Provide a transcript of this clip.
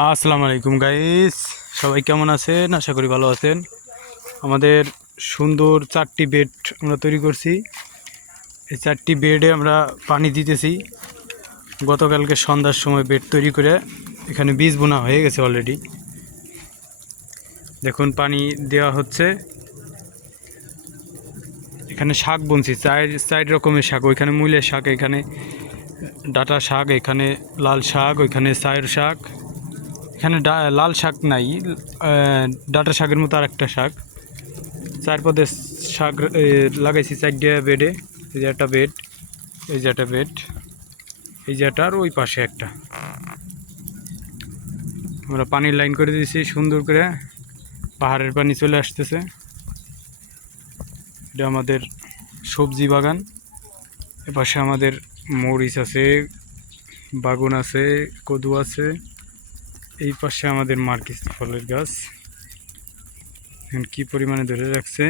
আসসালামু আলাইকুম গাইস, সবাই কেমন আছেন? আশা করি ভালো আছেন। আমাদের সুন্দর 4টি বেড আমরা তৈরি করছি। এই 4টি বেডে আমরা পানি দিতেছি। গতকালকে সন্ধ্যার সময় বেড তৈরি করে এখানে বীজ বোনা হয়ে গেছে অলরেডি। দেখুন পানি দেওয়া হচ্ছে। এখানে শাক বুনছি, চার রকমের শাক। ওইখানে মূলের শাক, এখানে ডাঁটা শাক, এখানে লাল শাক, ওইখানে চায়ের শাক। এখানে লাল শাক নাই, ডাঁটা শাকের মতো আর একটা শাক। 4 পদের শাক লাগাইছি 4টা বেডে। এই যে একটা বেড, এই যে একটা বেড, এই যে একটা, আর ওই পাশে একটা। আমরা পানির লাইন করে দিয়েছি সুন্দর করে, পাহাড়ের পানি চলে আসতেছে। এটা আমাদের সবজি বাগান। এপাশে আমাদের মরিচ আছে, বাগুন আছে, কদু আছে। এই পাশে আমাদের মার্কিস ফলের গাছ, এখন কী পরিমাণে ধরে রাখছে।